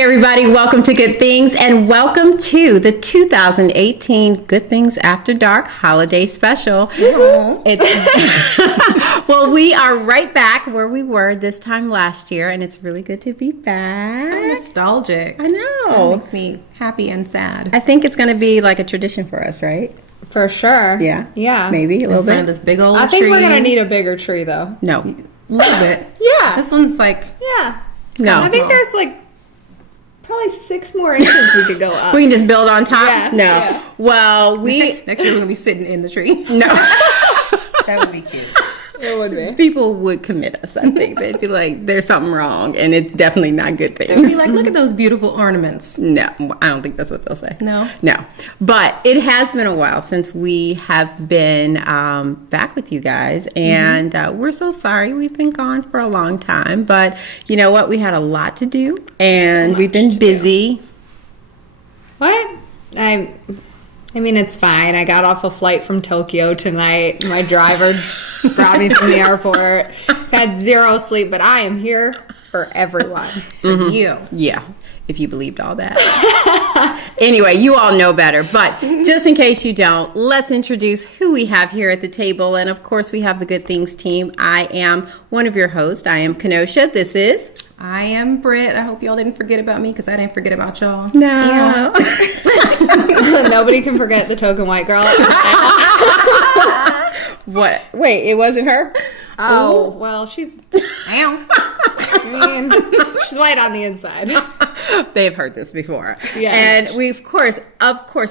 Hey everybody, welcome to Good Things and welcome to the 2018 Good Things After Dark Holiday Special. Well, we are right back where we were this time last year, and it's really good to be back. So nostalgic. I know. It makes me happy and sad. I think it's going to be like a tradition for us, right? For sure. Yeah. Yeah. Maybe a little In front bit. of this big old I think tree. we're going to need a bigger tree, though. No. A little bit. Yeah. This one's like... Yeah. No. I think there's like probably 6 more inches we could go up. We can just build on top? Yeah. No. Yeah. Well, Next year we're going to be sitting in the tree. No. That would be cute. It would be. People would commit us, I think. They'd be like, there's something wrong, and it's definitely not good They'll things. be like, look at those beautiful ornaments. No, I don't think that's what they'll say. No? No. But it has been a while since we have been back with you guys, and we're so sorry. We've been gone for a long time, but you know what? We had a lot to do, and we've been busy. What? I mean, it's fine. I got off a flight from Tokyo tonight. My driver brought me from the airport. Had 0 sleep, but I am here for everyone. For you. Yeah, if you believed all that. Anyway, you all know better, but just in case you don't, let's introduce who we have here at the table. And of course, we have the Good Things team. I am one of your hosts. I am Kenosha. This is... I am Britt. I hope y'all didn't forget about me because I didn't forget about y'all. No. Nobody can forget the token white girl. What? Wait, it wasn't her? Oh, well, she's... Ow. I mean, she's white on the inside. They've heard this before. Yeah. And we, of course,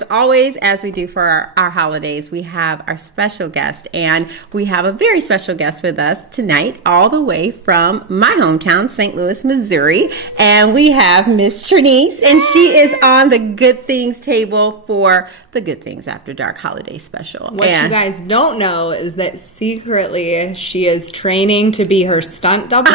always, as we do for our holidays, we have our special guest. And we have a very special guest with us tonight, all the way from my hometown, St. Louis, Missouri. And we have Miss Trinice, and she is on the Good Things table for the Good Things After Dark Holiday Special. What you guys don't know is that secretly she is training to be her stunt double.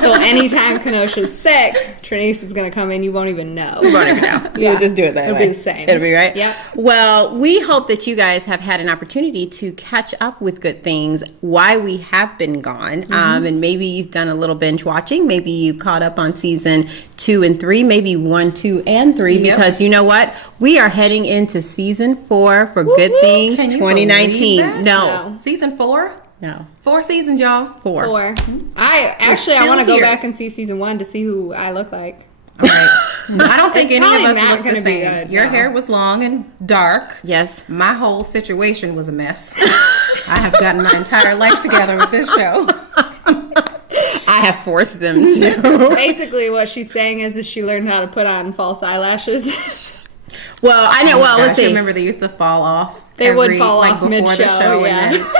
So anytime Kenosha's sick, Trinice is going to come in. You won't even know. You won't even know. Yeah. You'll just do it that It'll way. be the same. It'll be right? Yep. Well, we hope that you guys have had an opportunity to catch up with Good Things while we have been gone. And maybe you've done a little binge watching. Maybe you've caught up on season 2 and 3, maybe 1, 2, and 3, Yep. because you know what? We are heading into season 4 for Good whoop. Things Can you 2019. believe that? No. Season 4? No. 4 seasons, y'all. 4. 4. I still want to go here. back and see season 1 to see who I look like. All right. I don't think It's any of probably us not look gonna the be same. good, Your no. hair was long and dark. Yes. My whole situation was a mess. I have gotten my entire life together with this show. I have forced them to. Basically, what she's saying is she learned how to put on false eyelashes. Well, I know. Well, Gosh, let's see. Remember they used to fall off. They would fall off before the mid-show, show, yeah. and then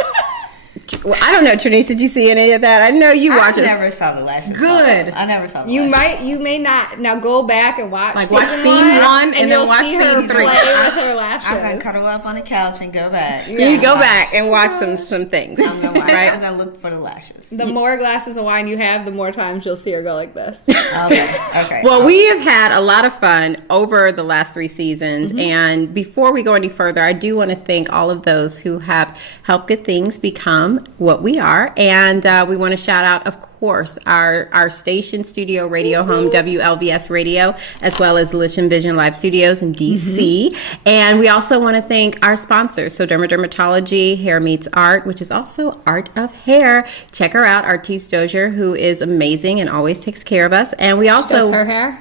Well, I don't know, Trinice. Did you see any of that? I know you watch I it. never saw the lashes. Good. I never saw the You lashes. may not. Now go back and watch. Like, watch season scene 1 and then you'll watch see her scene 3. play with her I'm lashes. gonna cuddle up on the couch and go back. You go back and watch some things. I'm gonna watch. Right? I'm gonna look for the lashes. The more glasses of wine you have, the more times you'll see her go like this. Okay. Well, we have had a lot of fun over the last 3 seasons. And before we go any further, I do want to thank all of those who have helped Good Things become what we are. And we want to shout out, of course, our station, studio, radio home, WLVS Radio, as well as Lisham Vision Live Studios in DC. And we also want to thank our sponsors. So Dermatology, Hair Meets Art, which is also Art of Hair. Check her out, Artiste Dozier, who is amazing and always takes care of us. And we also... Does her hair?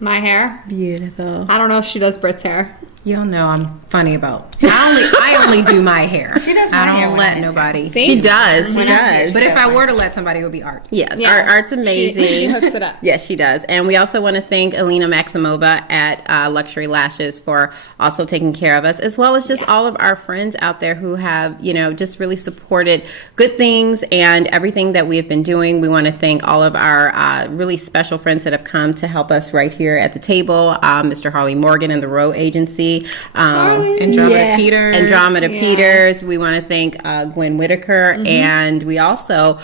My hair? Beautiful. I don't know if she does Britt's hair. y'all know I'm funny about. I only do my hair. She does my I hair don't when let I'm in nobody. See? She does. She When I- does. But if I were to let somebody, it would be art. Yes, Yeah. Art's amazing. She hooks it up. Yes, she does. And we also want to thank Alina Maximova at Luxury Lashes for also taking care of us, as well as just all of our friends out there who have, just really supported Good Things and everything that we have been doing. We want to thank all of our really special friends that have come to help us right here at the table. Mr. Harley Morgan and the Row Agency. Andromeda Peters. Andromeda Peters. We want to thank Gwen Whitaker. And we also,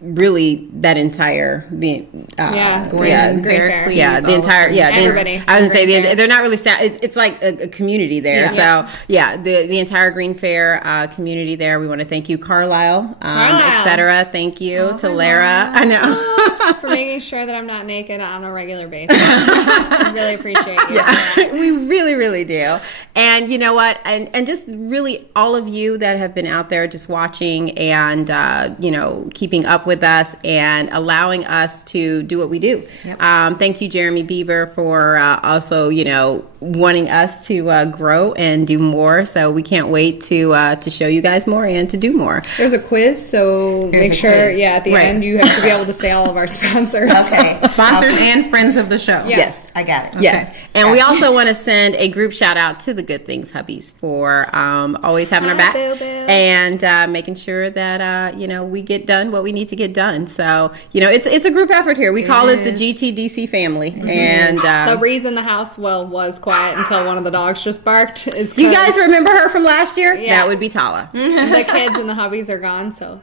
really that entire Green yeah, Fair. yeah, the entire Everybody. I was gonna say Green Fair. they're not really it's like a community there. Yeah. So the entire Green Fair community there. We want to thank you, Carlisle, etc. Thank you to Lara. I know. For making sure that I'm not naked on a regular basis. I really appreciate you. Yeah, we really, really do. And you know what? And just really all of you that have been out there just watching and, keeping up with us and allowing us to do what we do. Yep. Thank you, Jeremy Bieber, for also, wanting us to grow and do more. So we can't wait to show you guys more and to do more. There's a quiz, so There's make a sure, quiz. at the Right. end you have to be able to say all of our sponsors. Okay. Sponsors and friends of the show. Yeah. Yes. I got it. Yes. Okay. And we also want to send a group shout out to the Good Things Hubbies for always having our Hi, back Boo Boo. and making sure that, we get done what we need to get done. So, it's a group effort here. We call it the is. GTDC family. And The reason the house was quiet until one of the dogs just barked is you 'cause guys remember her from last year? Yeah. That would be Tala. the kids and the hubbies are gone, so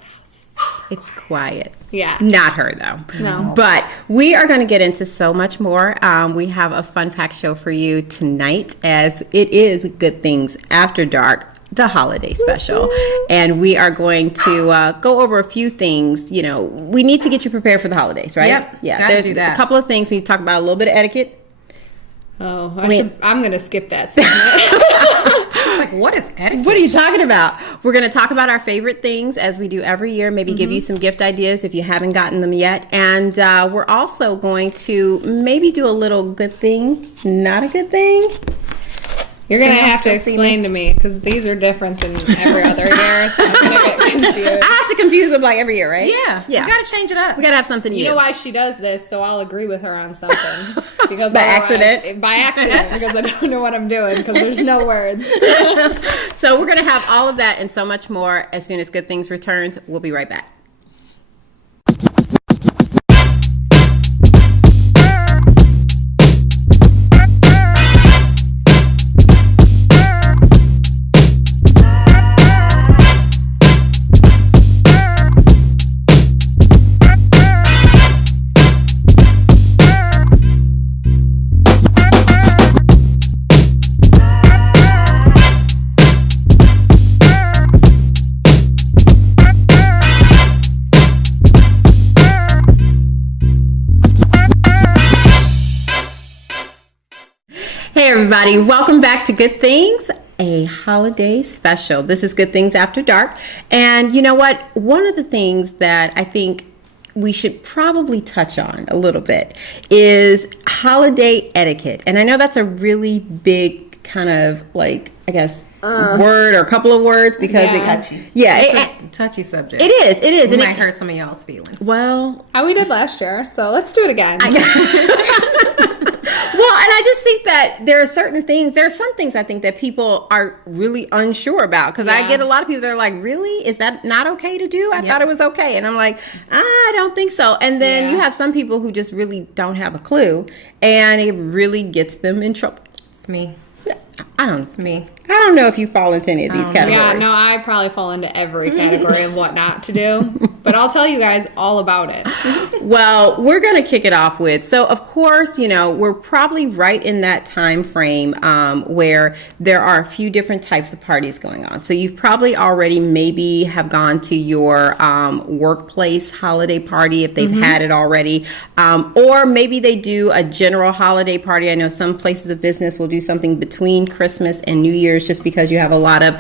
It's quiet. yeah. Not her, though. No. But we are going to get into so much more. We have a fun packed show for you tonight, as it is Good Things After Dark, the holiday special. And we are going to go over a few things. We need to get you prepared for the holidays, right? Yep. Yeah. Gotta There's do that. a couple of things. We need to talk about a little bit of etiquette. Oh, mean- I'm going to skip that segment. Like, what is etiquette? What are you talking about? We're going to talk about our favorite things as we do every year, maybe give you some gift ideas if you haven't gotten them yet. And we're also going to maybe do a little good thing, not a good thing. You're going to Can you have to still see explain to me because these are different than every other year, so I'm going to get confused. I have to confuse them like every year, right? Yeah. Yeah. You got to change it up. We got to have something new. You know why she does this, so I'll agree with her on something. Because By otherwise- accident? By accident, because I don't know what I'm doing, because there's no words. So we're going to have all of that and so much more as soon as Good Things returns. We'll be right back. Hey everybody, welcome back to Good Things, a holiday special. This is Good Things After Dark. And you know what? One of the things that I think we should probably touch on a little bit is holiday etiquette. And I know that's a really big kind of word or a couple of words because Yeah. Touchy. Yeah, Touchy subject. it is. It And might hurt some of y'all's feelings. well, We did last year, so let's do it again. Well, and I just think that there are some things I think that people are really unsure about because I Yeah. get a lot of people that are like, really? Is that not okay to do? I thought it was okay. And I'm like, I don't think so. And then Yeah. you have some people who just really don't have a clue and it really gets them in trouble. It's me. It's me. I don't know if you fall into any of these categories. Yeah, no, I probably fall into every category of what not to do. But I'll tell you guys all about it. Well, we're going to kick it off with, so of course, we're probably right in that time frame where there are a few different types of parties going on. So you've probably already maybe have gone to your workplace holiday party if they've had it already. Or maybe they do a general holiday party. I know some places of business will do something between Christmas and New Year's just because you have a lot of,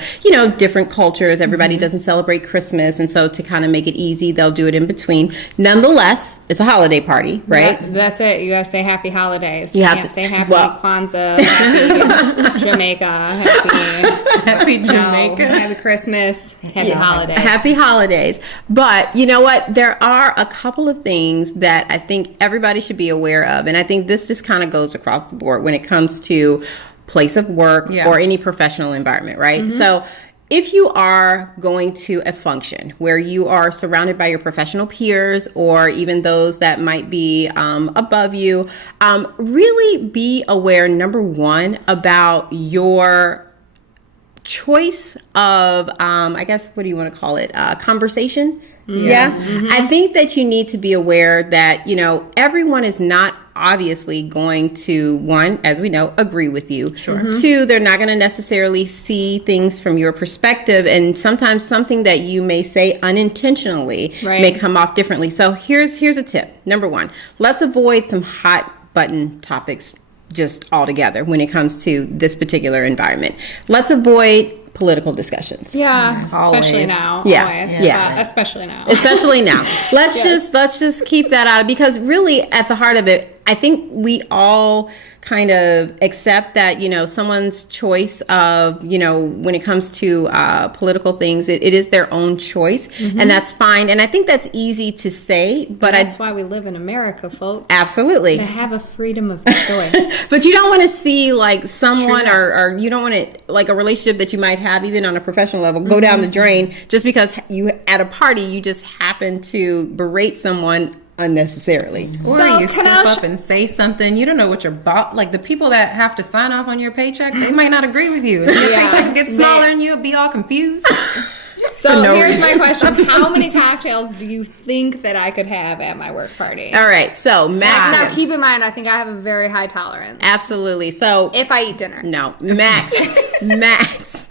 different cultures. Everybody doesn't celebrate Christmas. And so to kind of make it easy, they'll do it in between. Nonetheless, it's a holiday party, right? That's it. You gotta say happy holidays. You You have can't to- say happy well- Kwanzaa, happy Jamaica, Happy no, Jamaica. happy Christmas, happy holidays. Happy holidays. But you know what? There are a couple of things that I think everybody should be aware of. And I think this just kind of goes across the board when it comes to place of work or any professional environment, right? So if you are going to a function where you are surrounded by your professional peers or even those that might be above you, really be aware, number one, about your choice of, I guess, what do you want to call it? Conversation. Yeah. I think that you need to be aware that, everyone is not obviously going to, one, as we know, agree with you. Sure. Two, they're not going to necessarily see things from your perspective. And sometimes something that you may say unintentionally may come off differently. So here's a tip. Number one, let's avoid some hot button topics just altogether when it comes to this particular environment. Let's avoid political discussions. Yeah, Always. especially now. Yeah. Always. Yeah. But especially now. Especially now. Let's just keep that out, because really at the heart of it, I think we all kind of accept that, someone's choice of, when it comes to political things, it is their own choice, and that's fine. And I think that's easy to say, but that's why we live in America, folks. Absolutely. To have a freedom of choice. But you don't want to see like someone or you don't want to, like, a relationship that you might have even on a professional level go down the drain just because you at a party you just happen to berate someone unnecessarily. Or So, you can slip I up and say something. You don't know what your boss, like the people that have to sign off on your paycheck, they might not agree with you. If your paychecks get smaller and you'll be all confused. So no here's reason. my question. How many cocktails do you think that I could have at my work party? All right. So Max, Now keep in mind, I think I have a very high tolerance. absolutely. So If I eat dinner. no, Max,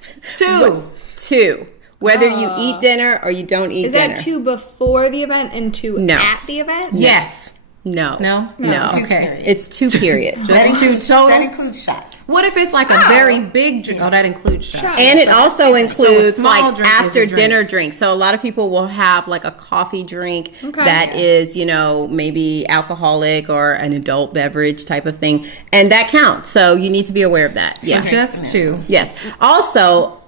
Two. whether you eat dinner or you don't eat Is dinner. that 2 before the event and 2 No. at the event? Yes. No. No? No. It's two Okay. period. It's 2 period. That Just two includes, total? that includes shots. What if it's like a very big drink? Oh, that includes shots. And it also includes small like drink is a after drink. dinner drinks. So a lot of people will have like a coffee drink Okay. that is, maybe alcoholic or an adult beverage type of thing. And that counts. So you need to be aware of that. Yeah. Just two. Yes. Also,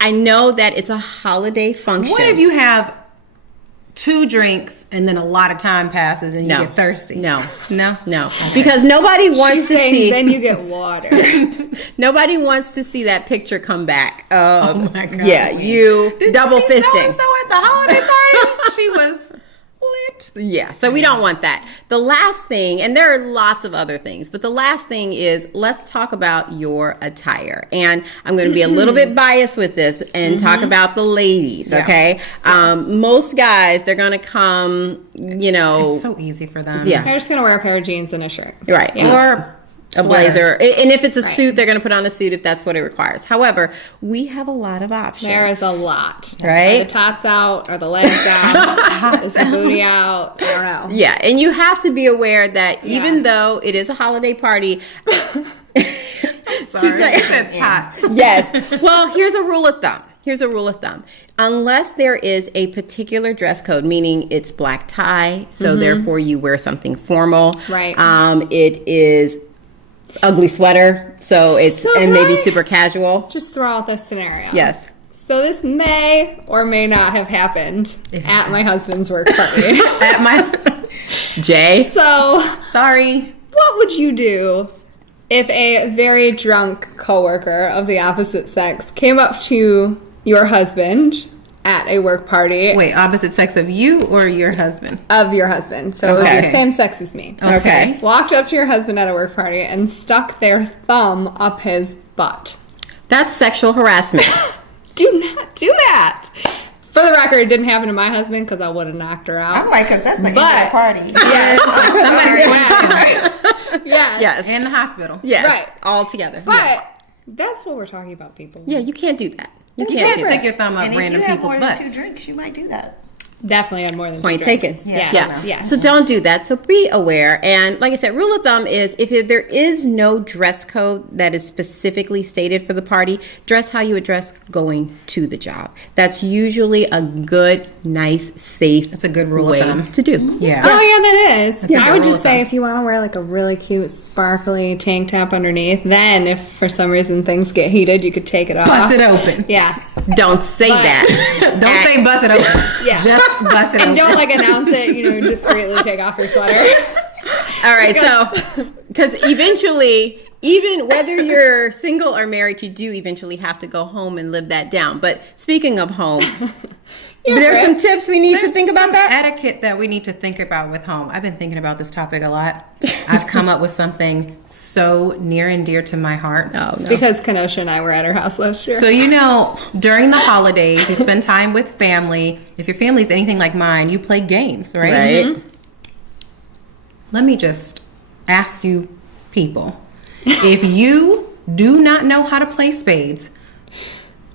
I know that it's a holiday function. What if you have 2 drinks and then a lot of time passes and you No. get thirsty? No. No? No, because nobody wants She's to saying see. then you get water. Nobody wants to see that picture come back. Of, Oh my God. Yeah, you Did double you see fisting. so-and-so at the holiday party? She was lit. Yeah, so we don't want that. The last thing, and there are lots of other things, but the last thing is let's talk about your attire. And I'm going to be a little bit biased with this and talk about the ladies, okay? Most guys, they're going to come, It's so easy for them. Yeah. They're just going to wear a pair of jeans and a shirt. right. Or A blazer. And if it's a Right. suit, they're going to put on a suit if that's what it requires. However, we have a lot of options. There is a lot. Right? Are the tots out? Are the legs out? Is the booty out? I don't know. Yeah, and you have to be aware that even Yeah. though it is a holiday party, Sorry, like- I said tots. yes. Well, here's a rule of thumb. Unless there is a particular dress code, meaning it's black tie, so therefore you wear something formal. Right. It is ugly sweater, so it's So and maybe right. super casual. Just throw out this scenario. Yes. So this may or may not have happened at my husband's work party. At my Jay. So sorry. what would you do if a very drunk coworker of the opposite sex came up to your husband at a work party Wait, opposite sex of you or your husband? of your husband? So it would Okay. be the same sex as me. Okay. Walked up to your husband at a work party and stuck their thumb up his butt. That's sexual harassment. Do not do that. For the record, it didn't happen to my husband because I would have knocked her out. I'm like, because that's the end But- of the party. Yes. Right. Yes. Yes. In the hospital. Yes. Right. All together. But that's what we're talking about, people. Yeah, you can't do that. You You can't can't do that. stick your thumb up And if random you have people's more than butts. 2 drinks, you might do that. Definitely had more than Point 2 taken. drinks. Yes, Yeah. I know. Yeah. So don't do that. So be aware. And like I said, rule of thumb is if there is no dress code that is specifically stated for the party, dress how you would dress going to the job. That's usually a good, nice, safe That's a good rule way of thumb. to do. Yeah. Oh, yeah, that is. a I would good just rule say of if you want to wear like a really cute, sparkly tank top underneath, then if for some reason things get heated, you could take it off. Bust it open. Yeah. Don't say But- that. Don't say bust it open. Yeah. Just bust it And open. don't like announce it, discreetly take off your sweater. All right, so because eventually even whether you're single or married, you do eventually have to go home and live that down. But speaking of home, there's some tips we need to think about that. Etiquette that we need to think about with home. I've been thinking about this topic a lot. I've come up with something so near and dear to my heart. It's because Kenosha and I were at her house last year. So, during the holidays, you spend time with family. If your family's anything like mine, you play games, right? Right. Let me just ask you people, if you do not know how to play spades,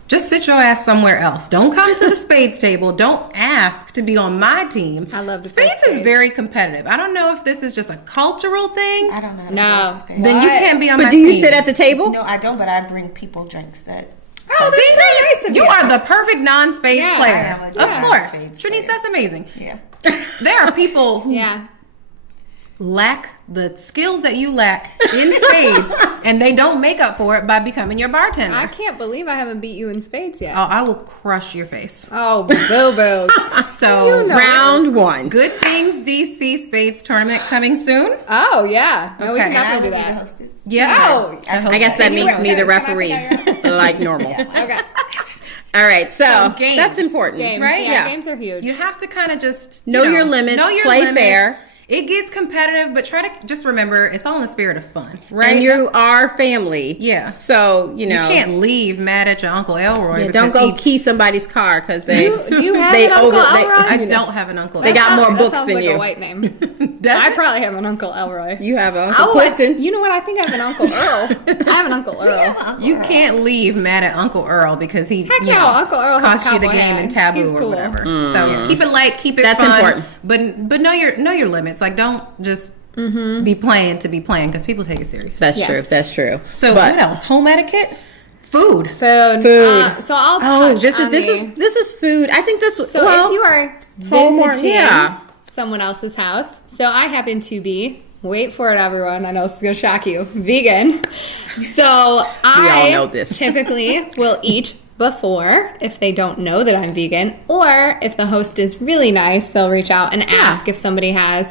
just sit your ass somewhere else. Don't come to the spades table. Don't ask to be on my team. I love to play spades. spades. Is very competitive. I don't know if this is just a cultural thing. I don't know how to No. play spades. Then you What? can't be on my But team. do you sit at the table? No, I don't, but I bring people drinks that... Oh, that's See, so nice of you you. are the perfect non-spades Yeah, player. I am a Of good course. non-spades Trinice, player. that's amazing. Yeah. There are people who Yeah. lack the skills that you lack in spades, and they don't make up for it by becoming your bartender. I can't believe I haven't beat you in spades yet. Oh, I will crush your face. Oh, boo-boo. So, You know. Round one. Good Things DC Spades Tournament coming soon. Oh, yeah. No, we Okay. can And I definitely will do be the that. hostess. Yeah. Oh, I guess that Can you means wait? me, the Can I put referee, your- like normal. Okay. All right, so games. that's important, Games. Right? Yeah, Yeah. games are huge. You have to kind of just Know your limits, play fair. It gets competitive, but try to just remember it's all in the spirit of fun, right? And you are family. Yeah. So, You can't leave mad at your Uncle Elroy. Yeah, because don't go he- key somebody's car because they. Do you have they an Uncle Elroy? I you know, don't have an Uncle They Elroy. got more books that sounds than like you. a white name. Does I it? probably have an Uncle Elroy. You have an Uncle Oh, Clifton. you know what? I think I have an Uncle Earl. I have an Uncle Earl. You can't leave mad at Uncle Earl because he Heck yeah, Uncle Earl has cost you the cowboy game in hat. Taboo He's or cool. whatever. So keep it light, keep it That's fun. important. But know your limits. Like don't just be playing to be playing because people take it serious. That's Yes. true. That's true. So But- what else? Home etiquette, food. Food. Food. So I'll Oh, touch this on this is food. I think this. So well, if you are home or- visiting yeah. someone else's house, so I happen to be, wait for it everyone, I know it's going to shock you, vegan. So I all know this. typically will eat before if they don't know that I'm vegan, or if the host is really nice, they'll reach out and ask if somebody has,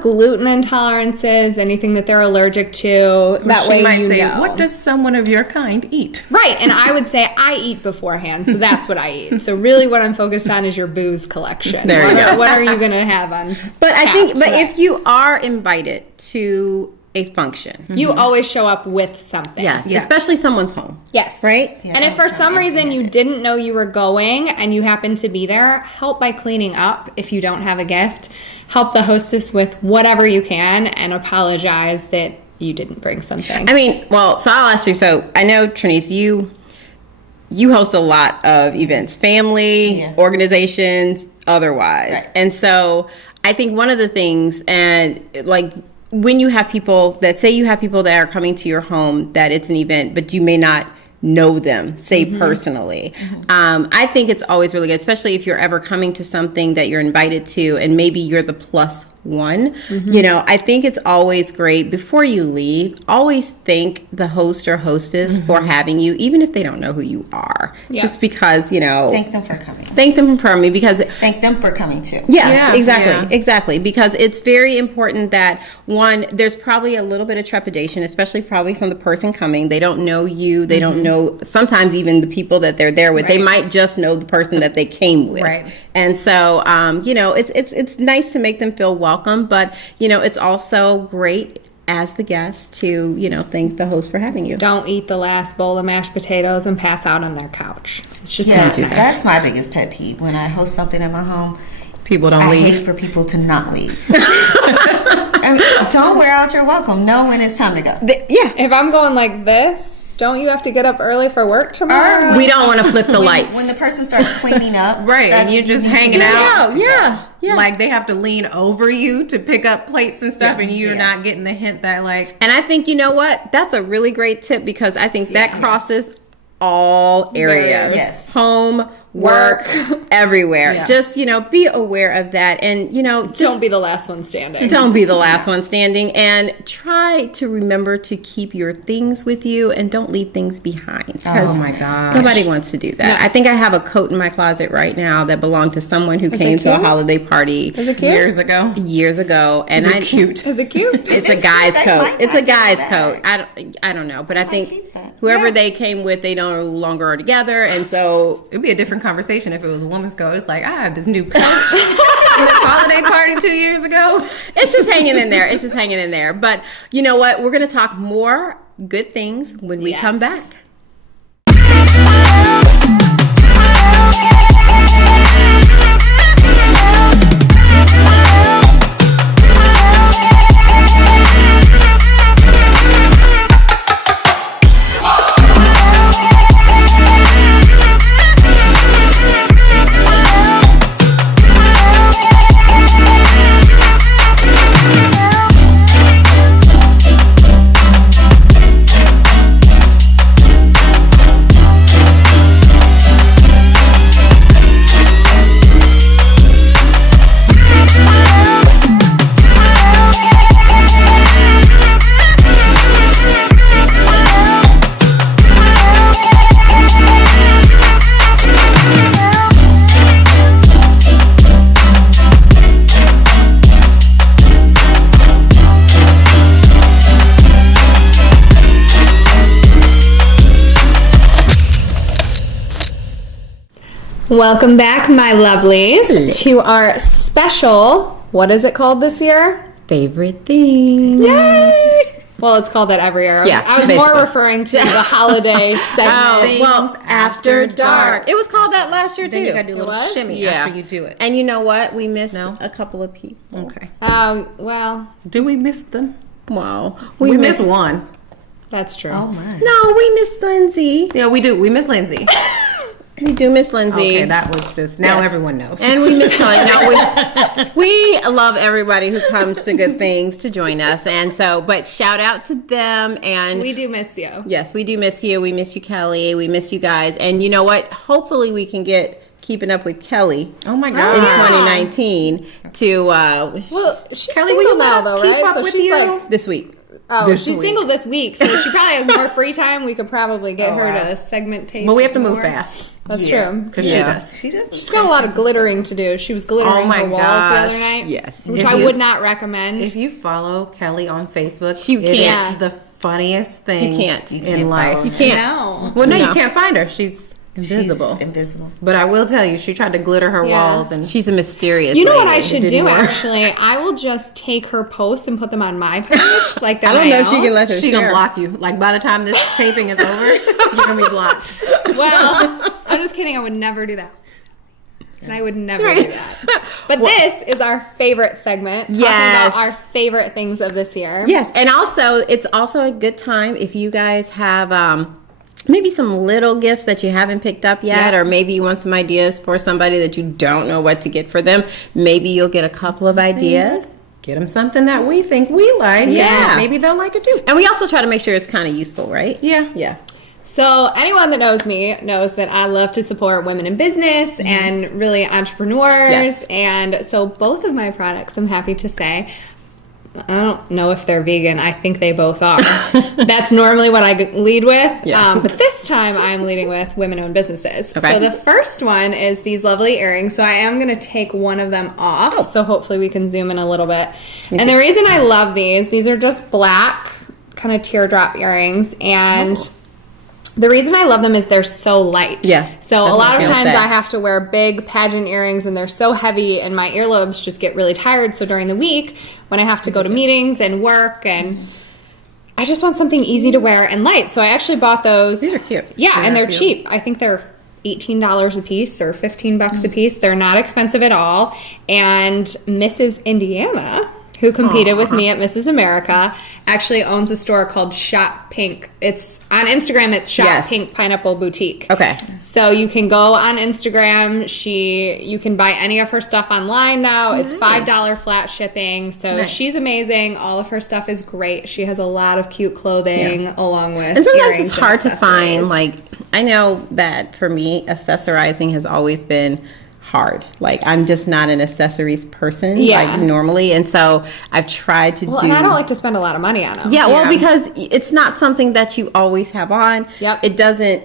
gluten intolerances, anything that they're allergic to. That She way might you say, know. what does someone of your kind eat? Right, and I would say I eat beforehand, so that's what I eat. So really, what I'm focused on is your booze collection. There you go. What are you going to have on? But I tap think, but today? if you are invited to a function, you always show up with something. yes, Yeah. especially someone's home, Yes. right? Yeah, And if for anytime, some reason you anything. didn't know you were going and you happen to be there, help by cleaning up if you don't have a gift. Help the hostess with whatever you can and apologize that you didn't bring something. I mean, well, so I'll ask you. So I know, Trinice, you host a lot of events, family, Yeah. organizations, otherwise. Right. And so I think one of the things, and like when you have people that say you have people that are coming to your home, that it's an event, but you may not know them, say personally. I think it's always really good, especially if you're ever coming to something that you're invited to and maybe you're the plus one. I think it's always great before you leave, always thank the host or hostess for having you, even if they don't know who you are. Yeah. Just because, Thank them for coming. thank them for me because Thank them for coming too. yeah, Yeah. exactly. Because it's very important that one, there's probably a little bit of trepidation, especially probably from the person coming. They don't know you. They don't know sometimes even the people that they're there with. They Right. might just know the person that they came with. Right. And so, it's nice to make them feel welcome, but it's also great as the guest to thank the host for having you. Don't eat the last bowl of mashed potatoes and pass out on their couch. It's just Yes, not nice. that's my biggest pet peeve. When I host something at my home, People don't I leave. hate for people to not leave. I mean, don't wear out your welcome. Know when it's time to go. Yeah. If I'm going like this, don't you have to get up early for work tomorrow? We don't want to flip the lights. When the person starts cleaning up, Right, and that's- you're just you need to hanging get out. to go. Yeah. Like they have to lean over you to pick up plates and stuff, and you're Yeah. not getting the hint that like And I think, you know what? That's a really great tip because I think that crosses all areas. Yes. Home, work, everywhere. Yeah. Just, be aware of that. And, just Don't be the last one standing. don't be the last one standing, and try to remember to keep your things with you and don't leave things behind. 'Cause Oh my gosh. nobody wants to do that. No. I think I have a coat in my closet right now that belonged to someone who came to a cute? holiday party Is it cute? Years ago. and Is it cute? Is it cute? It's a It's guy's cute. coat. I It's a keep guy's that. coat. I don't know, but I think keep that. whoever Yeah. they came with, they no longer are together, and so It'd be a different conversation if it was a woman's coat. It's like, I have this new coat. From the holiday party 2 years ago. it's just hanging in there. It's just hanging in there. But you know what? We're going to talk more good things when we Yes. come back. Welcome back, my lovelies, Hello. to our special. What is it called this year? Favorite thing. Yay! Well, it's called that every year. Yeah, I was more basically. referring to the holiday segment. Oh, well, Things after After dark. Dark. It was called that last year, Then too. you gotta do a little was? shimmy after you do it. And you know what? We missed No? a couple of people. Okay. Well, Do we miss them? Wow. We miss one. that's true. Oh my. No, we missed Lindsay. Yeah, we do. We miss Lindsay. We do miss Lindsay. Okay, that was just, now Yes. everyone knows. And we miss Kelly. No, we love everybody who comes to Good Things to join us. And so, but shout out to them. And We do miss you. yes, we do miss you. We miss you, Kelly. We miss you guys. And you know what? Hopefully we can get Keeping Up with Kelly Oh my in God. 2019 to Well, she's Kelly, will single you now, let us though, keep right? up So with she's you? like, this week. oh, This she's week. single this week, so she probably has more free time. We could probably get Oh, her wow. to segmentate. But we have to move more. fast. That's Yeah. true. Because Yeah. she does. She does. She's got a lot of glittering to do. She was glittering Oh my her walls gosh. the other night. Yes. Which If I you- would not recommend. If you follow Kelly on Facebook, You it can't. is the funniest thing You can't. You in can't life. follow You can't. No. Well, no, No. you can't find her. She's invisible. She's invisible. But I will tell you, she tried to glitter her Yeah. walls, and She's a mysterious You know what lady. I should didn't do work. actually? I will just take her posts and put them on my page. Like they're I don't know if my she own. can let her she's share. gonna block you. Like by the time this taping is over, you're gonna be blocked. Well, I'm just kidding. I would never do that. And I would never do that. But this is our favorite segment. Talking Yes. about our favorite things of this year. Yes, and also it's also a good time if you guys have maybe some little gifts that you haven't picked up yet, Yeah. or maybe you want some ideas for somebody that you don't know what to get for them. Maybe you'll get a couple of ideas. Get them something that we think we like. Yeah. and maybe they'll like it too. And we also try to make sure it's kind of useful, right? Yeah. Yeah. So anyone that knows me knows that I love to support women in business and really entrepreneurs. Yes. And so both of my products, I'm happy to say, I don't know if they're vegan. I think they both are. That's normally what I lead with. Yeah. But this time I'm leading with women-owned businesses. Okay. So the first one is these lovely earrings. So I am going to take one of them off. So hopefully we can zoom in a little bit. And the reason I love these are just black kind of teardrop earrings. And the reason I love them is they're so light. Yeah, So that's a what lot I of was gonna times say. I have to wear big pageant earrings and they're so heavy and my earlobes just get really tired. So during the week when I have to go to meetings and work and I just want something easy to wear and light. So I actually bought those. These are cute. Yeah, They and are they're cute. cheap. I think they're $18 a piece or $15 a piece. They're not expensive at all. And Mrs. Indiana, who competed with me at Mrs. America, actually owns a store called Shop Pink. It's on Instagram. It's Shop Yes. Pink Pineapple Boutique. Okay. So you can go on Instagram. You can buy any of her stuff online now. It's $5 flat shipping. So she's amazing. All of her stuff is great. She has a lot of cute clothing along with And sometimes earrings it's hard to accessories. find, like, I know that for me, accessorizing has always been hard. Like, I'm just not an accessories person, like, normally. And so I've tried to do... and I don't like to spend a lot of money on them. Yeah, well, because it's not something that you always have on. Yep.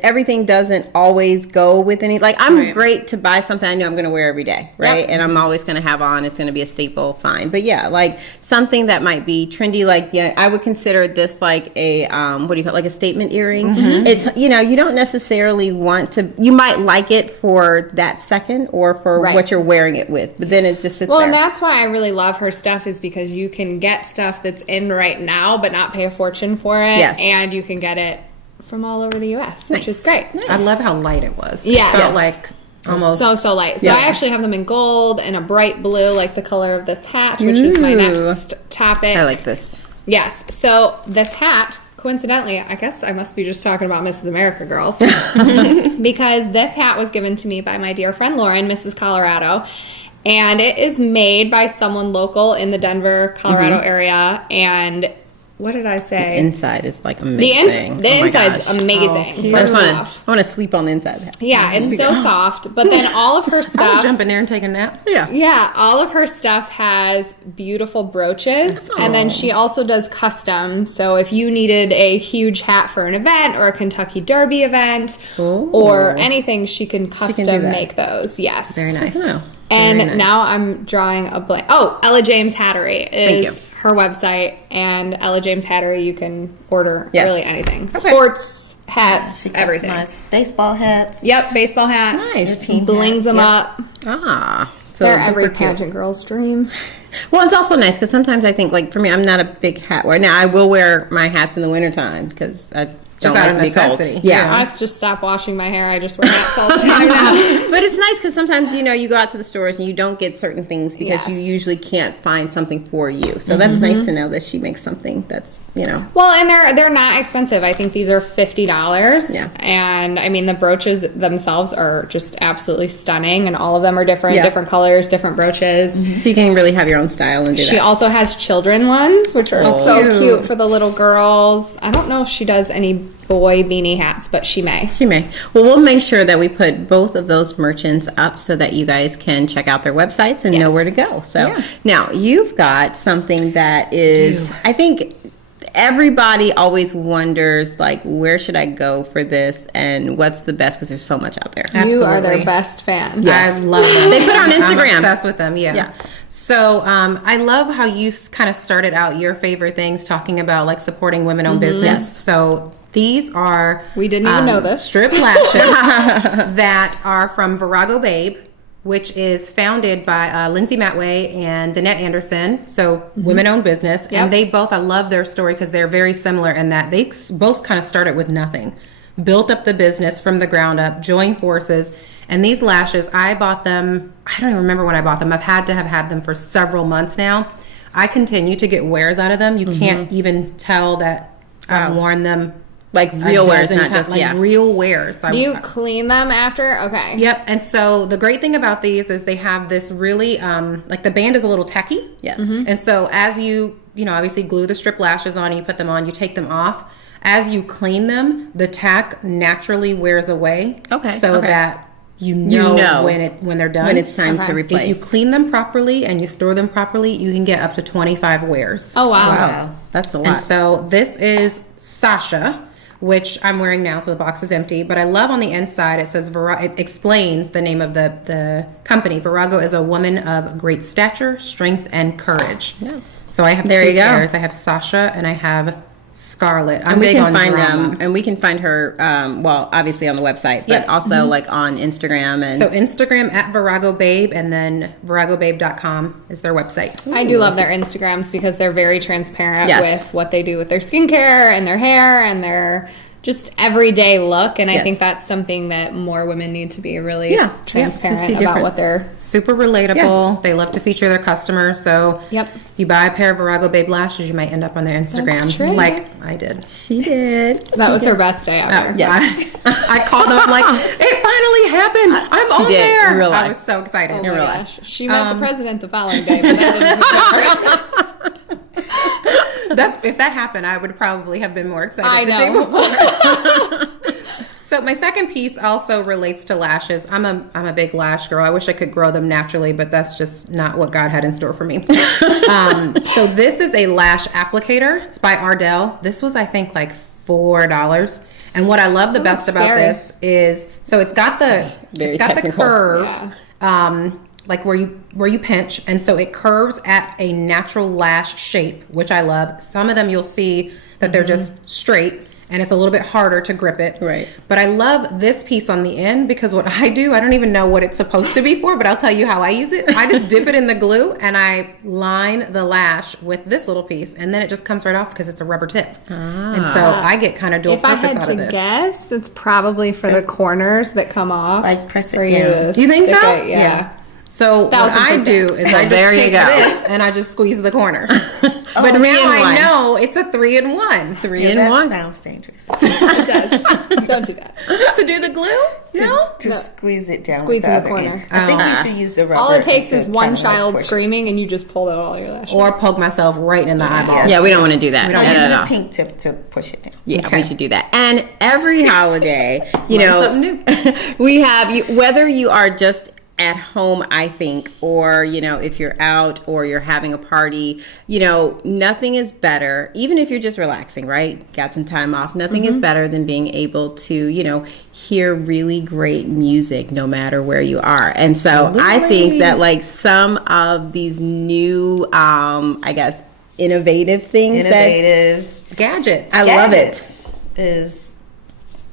Everything doesn't always go with any, like, I'm great to buy something I know I'm going to wear every day, right? Yep. And I'm always going to have on, it's going to be a staple, fine. But yeah, like, something that might be trendy, like, I would consider this like a, like a statement earring. It's, you don't necessarily want to, you might like it for that second or for what you're wearing it with, but then it just sits there. And that's why I really love her stuff, is because you can get stuff that's in right now but not pay a fortune for it. Yes. And you can get it from all over the U.S., which is great. I love how light it was. Yeah. It felt like almost... So light. So I actually have them in gold and a bright blue, like the color of this hat, which is my next topic. I like this. Yes. So this hat... Coincidentally, I guess I must be just talking about Mrs. America girls, because this hat was given to me by my dear friend Lauren, Mrs. Colorado, and it is made by someone local in the Denver, Colorado area. And what did I say? The inside is like amazing. The inside's amazing. I want to sleep on the inside. Yeah, it's so soft. But then all of her I would stuff... jump in there and take a nap. Yeah, all of her stuff has beautiful brooches. And then she also does custom. So if you needed a huge hat for an event or a Kentucky Derby event or anything, she can custom make those. Yes. Very nice. And now I'm drawing a blank. Oh, Ella James Hattery is her website. And Ella James Hattery, you can order really anything. Sports, hats, everything. Baseball hats. Yep, baseball hat. Nice. Blings them up. So They're super every cute. pageant girl's dream. Well, it's also nice because sometimes I think, like, for me, I'm not a big hat wearer. Now, I will wear my hats in the wintertime because I don't out like of to be necessity. cold. Yeah. I just stop washing my hair. I just wear hats all the time now. But it's nice because sometimes, you go out to the stores and you don't get certain things because you Yes. usually can't find something for you. So that's nice to know that she makes something that's, Well, and they're not expensive. I think these are $50. Yeah. And I mean, the brooches themselves are just absolutely stunning, and all of them are different colors, different brooches. So you can really have your own style and do She that. also has children ones, which are so cute for the little girls. I don't know if she does any boy beanie hats, but she may. She may. Well, we'll make sure that we put both of those merchants up so that you guys can check out their websites and know where to go. So now you've got something that is, I think everybody always wonders, like, where should I go for this and what's the best, because there's so much out there. You are their Absolutely. best fan. I love them. They put on Instagram. I'm obsessed with them. Yeah. So I love how you kind of started out your favorite things talking about like supporting women-owned business. So these are We didn't even know this. strip lashes that are from Virago Babe, which is founded by Lindsay Matway and Danette Anderson. So women-owned business, and they both, I love their story because they're very similar in that they both kind of started with nothing, built up the business from the ground up, joined forces. And these lashes, I bought them, I don't even remember when I bought them. I've had to have had them for several months now. I continue to get wears out of them. You can't even tell that I've worn them. Like real wears, not just, real wears. So Do you clean them after? Okay. Yep. And so the great thing about these is they have this really, like the band is a little tacky. Yes. And so as you obviously glue the strip lashes on, you put them on, you take them off. As you clean them, the tack naturally wears away. Okay. So that you know when they're done. When it's time to replace. If you clean them properly and you store them properly, you can get up to 25 wears. Oh, wow. Wow. That's a lot. And so this is Sasha, which I'm wearing now, so the box is empty. But I love on the inside, it says, it explains the name of the company. Virago is a woman of great stature, strength, and courage. Yeah. So I have two pairs. I have Sasha and I have Scarlett. I'm and we big can on find drama. and we can find her, well, obviously on the website, but also like on Instagram. And So Instagram at Virago Babe, and then viragobabe.com is their website. I do love their Instagrams because they're very transparent Yes. with what they do with their skincare and their hair and their just everyday look, and I Yes. think that's something that more women need to be really Yeah. transparent Yes, to see about different- what they're. Super relatable. They love to feature their customers. So Yep. if you buy a pair of Virago Babe lashes, you might end up on their Instagram, That's true. like I did. She did. That was her best day ever. Yeah. I called them like, it finally happened. I'm She on did, there. in real life. I was so excited. Oh In my real gosh. She met the president the following day, but that didn't If that happened, I would probably have been more excited I the day know. before. So my second piece also relates to lashes. I'm a big lash girl. I wish I could grow them naturally, but that's just not what God had in store for me. So this is a lash applicator. It's by Ardell. This was, I think, like $4. And what I love the best about scary. this is, so it's got the Very it's got the technical. curve. Yeah. Like where you pinch, and so it curves at a natural lash shape, which I love. Some of them you'll see that they're just straight, and it's a little bit harder to grip it. Right. But I love this piece on the end because what I do, I don't even know what it's supposed to be for, but I'll tell you how I use it. I just dip it in the glue and I line the lash with this little piece, and then it just comes right off because it's a rubber tip. And so I get kind of dual If I purpose had out to of this. guess, it's probably for the corners that come off. Like press it for down. to You think stick so? it, Yeah. So what I 1000%. do is I just there you take go. this and I just squeeze the corners. But Three now in I one. know it's a 3-in-1. Three Yeah, in that one. sounds dangerous. It does. Don't do that. To do the glue? No. To No. squeeze it down. Squeeze with in the the other corner. end. I think you should use the rubber. All it takes to is one kinda like child push it. screaming, and you just pulled out all your lashes. Or poke myself right in the eyeball. Yeah, we don't want to do that. We don't No, Use no, the no. pink tip to push it down. Yeah, Okay. we should do that. And every holiday, you Learn know, something we have you, whether you are just at home, I think, or, you know, if you're out or you're having a party, you know, nothing is better, even if you're just relaxing, right? Got some time off. Nothing is better than being able to, you know, hear really great music no matter where you are. And so I think that like some of these new, I guess, innovative things Innovative. Gadgets. I love it. Gadgets is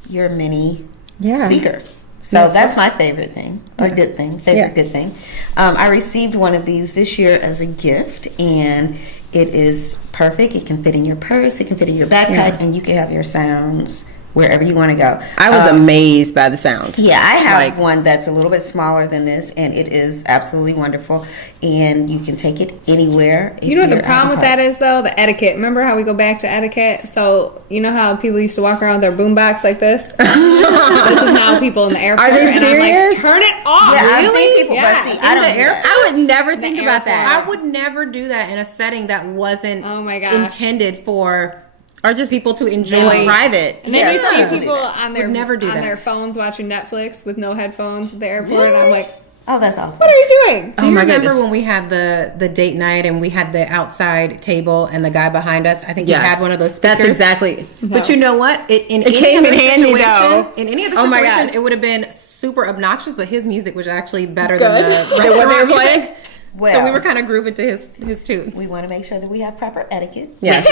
your mini Yeah. speaker. So that's my favorite thing, or good thing, favorite good thing. I received one of these this year as a gift, and it is perfect. It can fit in your purse, it can fit in your backpack, and you can have your sounds wherever you want to go. I was amazed by the sound. Yeah, I have Like- one that's a little bit smaller than this, and it is absolutely wonderful. And you can take it anywhere. You know what the problem with that is, though? The etiquette. Remember how we go back to etiquette? So, you know how people used to walk around with their boombox like this? This is now people in the airport. Are they and serious? I'm like, turn it off. Yeah, I've really? seen people, Yeah. but see, I don't the do that. airport? I would never think about airport. that. I would never do that in a setting that wasn't Oh my gosh. intended for Or just people to in enjoy. private. And then Yeah, you I see don't do people that. on their Would never do on that. their phones watching Netflix with no headphones at the airport, and I'm like, Oh, that's awful. what are you doing? Do you my remember goodness. when we had the date night and we had the outside table and the guy behind us? I think Yes. he had one of those speakers. That's exactly. But you know what? In any came other in handy, situation, though. in any other Oh my situation, gosh. it would have been super obnoxious. But his music was actually better Good. than the Than what they were restaurant playing? music. Well, So we were kind of grooving to his tunes. we want to make sure that we have proper etiquette. Yes.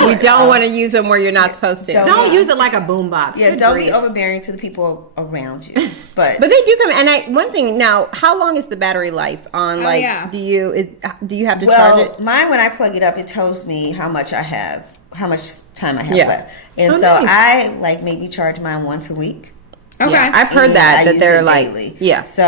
We don't want to use them where you're not supposed to. Don't- Don't use it like a boombox. Yeah, Good don't grief. be overbearing to the people around you. But But they do come. And one thing now, how long is the battery life on? Like, yeah. do you have to charge well, it? mine when I plug it up, it tells me how much I have, how much time I have Yeah. left, and Oh, so nice. I like maybe charge mine once a week. Okay. Yeah, I've heard And that I use they're it like, daily. yeah. So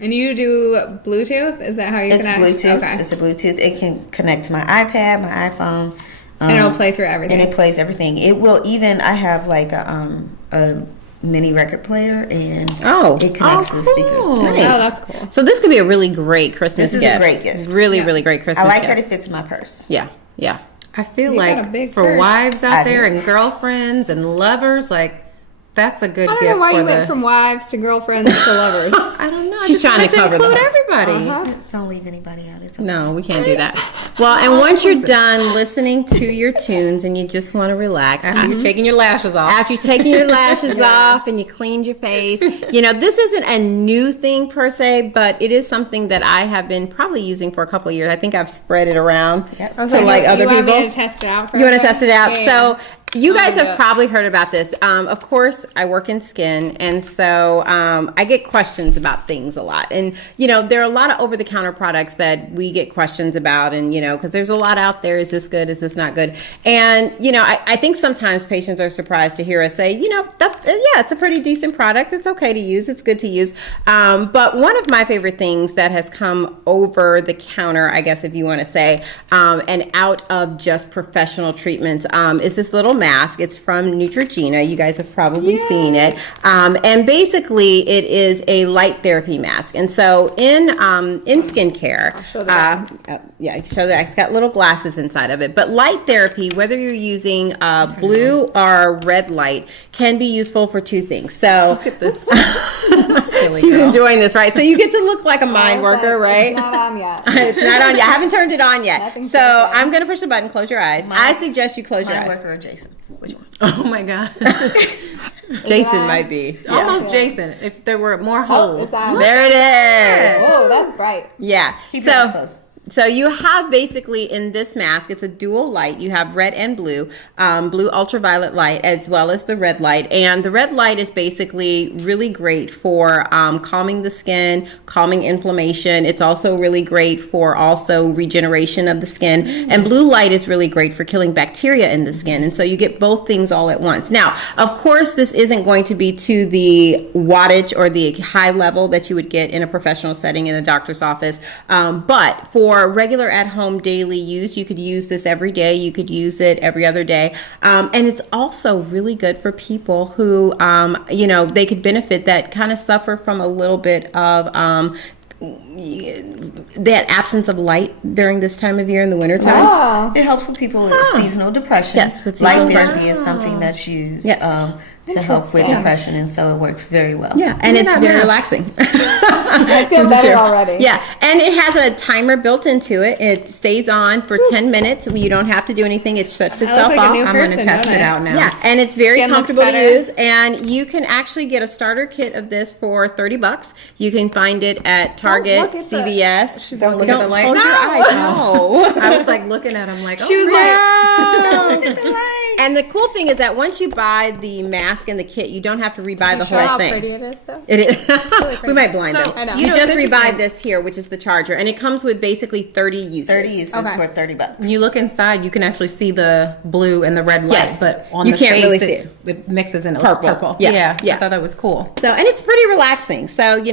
And you do Bluetooth? Is that how you it's connect? Bluetooth. Okay. It's a Bluetooth. It can connect to my iPad, my iPhone, And it'll play through everything. and it plays everything. It will even. I have like a mini record player, and Oh. it connects to the speakers. cool. Nice. Oh, that's cool. So this could be a really great Christmas This is gift. a great gift. Really, Yeah. really great Christmas I like gift. that it fits in my purse. Yeah, yeah. I feel You got a like big for purse. wives I out there do. and girlfriends and lovers, like that's a good I don't gift know why for you the. went from wives to girlfriends to lovers. I don't know. I She's just trying to wanted cover the include whole- everybody. Uh-huh. Don't leave anybody out. It's okay. No, we can't do that. Well, and once you're done listening to your tunes and you just want to relax, After you're taking your lashes off. after you're taking your lashes off and you cleaned your face, you know, this isn't a new thing per se, but it is something that I have been probably using for a couple of years. I think I've spread it around Yes. to like other you want people. me to test it out for You want to everyone? test it out? Yeah, So You guys have probably heard about this. Of course, I work in skin, and so I get questions about things a lot. And, there are a lot of over-the-counter products that we get questions about, and, because there's a lot out there. Is this good? Is this not good? And, I think sometimes patients are surprised to hear us say, it's a pretty decent product. It's okay to use. It's good to use. But one of my favorite things that has come over the counter, I guess if you want to say, and out of just professional treatments, is this little mask. It's from Neutrogena. You guys have probably seen it. And basically, it is a light therapy mask. And so in skincare, show that. Show that. It's got little glasses inside of it. But light therapy, whether you're using blue or red light, can be useful for two things. So Look at this silly she's girl. enjoying this, right? So you get to look like a mind worker, right? It's not on yet. It's not on yet. I haven't turned it on yet. Nothing's So working. I'm going to push the button. Close your eyes. I suggest you close your Mind eyes. worker or Jason? Which one? Oh my god. Jason might be. Almost Jason. If there were more Oh, holes. it's on. There it is. Oh, that's bright. Yeah. Keep your eyes closed. So you have basically in this mask, it's a dual light. You have red and blue, blue ultraviolet light as well as the red light. And the red light is basically really great for calming the skin, calming inflammation. It's also really great for also regeneration of the skin. And blue light is really great for killing bacteria in the skin. And so you get both things all at once. Now, of course, this isn't going to be to the wattage or the high level that you would get in a professional setting in a doctor's office. But for regular at-home daily use, you could use this every day. You could use it every other day. And it's also really good for people who, they could benefit that kind of suffer from a little bit of that absence of light during this time of year in the wintertime. Oh. It helps with people with seasonal depression. Yes, with light seasonal therapy is something that's used Yes. To help with Interesting. depression, and so it works very well. Yeah, and it's very relaxing. I feel better already. Yeah, and it has a timer built into it. It stays on for 10 minutes. You don't have to do anything. It shuts I look itself like a off. new I'm going to person, test don't it I? out now. Yeah, and it's very Skin looks comfortable to better. use. And you can actually get a starter kit of this for $30. You can find it at Target, look at the- CVS. Don't look at the light. Close your eyes. No. I was like looking at him like, oh, She was right. like, And the cool thing is that once you buy the mask and the kit, you don't have to rebuy the show whole how thing. pretty it is, though. It is. really We might pretty. blind So, them. I know. You you know, just it's rebuy interesting. this here, which is the charger, and it comes with basically 30 uses. 30 uses Okay. for $30. You look inside, you can actually see the blue and the red light, Yes. but on You the can't face, really see it mixes and it looks Purple. purple. Yeah. I thought that was cool. So, and it's pretty relaxing. So,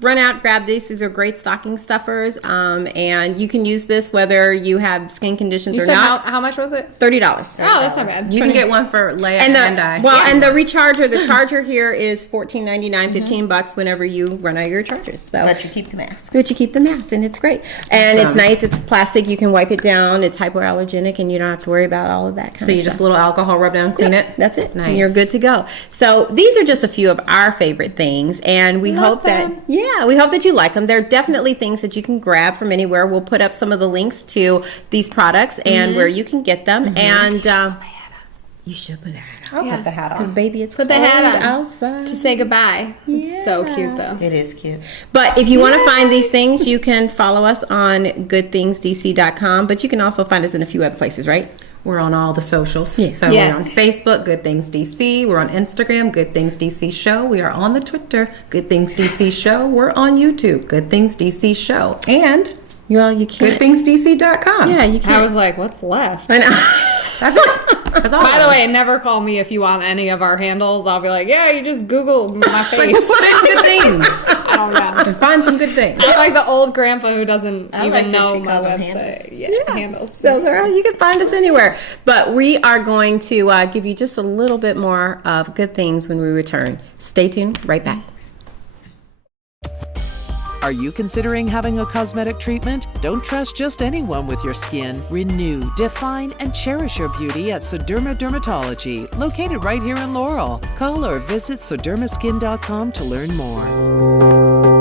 run out, grab these. These are great stocking stuffers, and you can use this whether you have skin conditions You or said not. how much was it? $30. Oh, that's not bad. You can get one for Leia And and, the I. and the recharger, the charger here is $14.99, $15 whenever you run out of your chargers. So, But you keep the mask. but you keep the mask, and it's great. And it's Awesome. nice. It's plastic. You can wipe it down. It's hypoallergenic, and you don't have to worry about all of that kind So of you stuff. just a little alcohol rub down, clean it. That's it. Nice. And you're good to go. So these are just a few of our favorite things, and we hope them. we hope that you like them. They're definitely things that you can grab from anywhere. We'll put up some of the links to these products and where you can get them. And you should put a hat on. I'll put the hat Because on. baby, it's Put the cold hat on. outside. To say goodbye. It's so cute, though. It is cute. But if you want to find these things, you can follow us on goodthingsdc.com. But you can also find us in a few other places, right? We're on all the socials. So Yes. we're on Facebook, Good Things DC. We're on Instagram, Good Things DC Show. We are on the Twitter, Good Things DC Show. We're on YouTube, Good Things DC Show. And Well, you can't. goodthingsdc.com. Yeah, you I can't. was like, what's left? I know. That's it. That's all. By the way, never call me if you want any of our handles. I'll be like, yeah, you just Google my Like, face. put in good things. I don't know. And find some good things. I'm like the old grandpa who doesn't I even like that know she my called them website. handles. Yeah, handles. Those are you can find us anywhere. But we are going to give you just a little bit more of good things when we return. Stay tuned. Right back. Are you considering having a cosmetic treatment? Don't trust just anyone with your skin. Renew, define, and cherish your beauty at Soderma Dermatology, located right here in Laurel. Call or visit sodermaskin.com to learn more.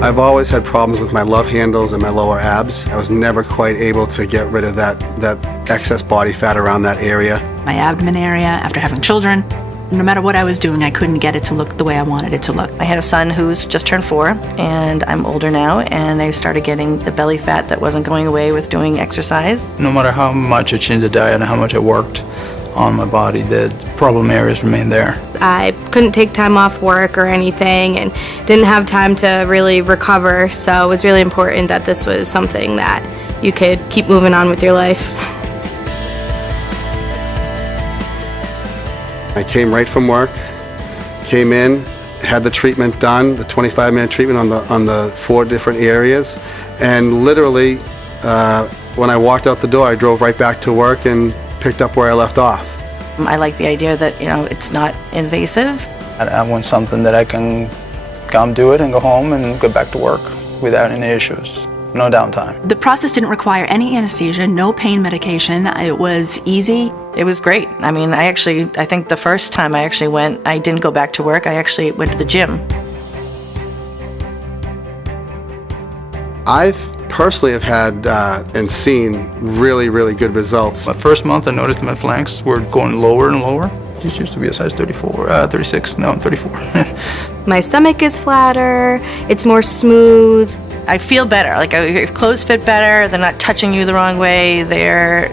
I've always had problems with my love handles and my lower abs. I was never quite able to get rid of that excess body fat around that area. My abdomen area after having children. No matter what I was doing, I couldn't get it to look the way I wanted it to look. I had a son who's just turned 4, and I'm older now, and I started getting the belly fat that wasn't going away with doing exercise. No matter how much I changed the diet and how much I worked on my body, the problem areas remain there. I couldn't take time off work or anything and didn't have time to really recover, so it was really important that this was something that you could keep moving on with your life. I came right from work, came in, had the treatment done, the 25-minute treatment on the 4 different areas, and literally when I walked out the door, I drove right back to work and picked up where I left off. I like the idea that, it's not invasive. I want something that I can come do it and go home and go back to work without any issues. No downtime. The process didn't require any anesthesia, no pain medication. It was easy. It was great. I mean, I think the first time I actually went, I didn't go back to work. I actually went to the gym. I've personally have had and seen really, really good results. My first month, I noticed my flanks were going lower and lower. It used to be a size 36. Now I'm 34. My stomach is flatter, it's more smooth. I feel better, like your clothes fit better, they're not touching you the wrong way, they're,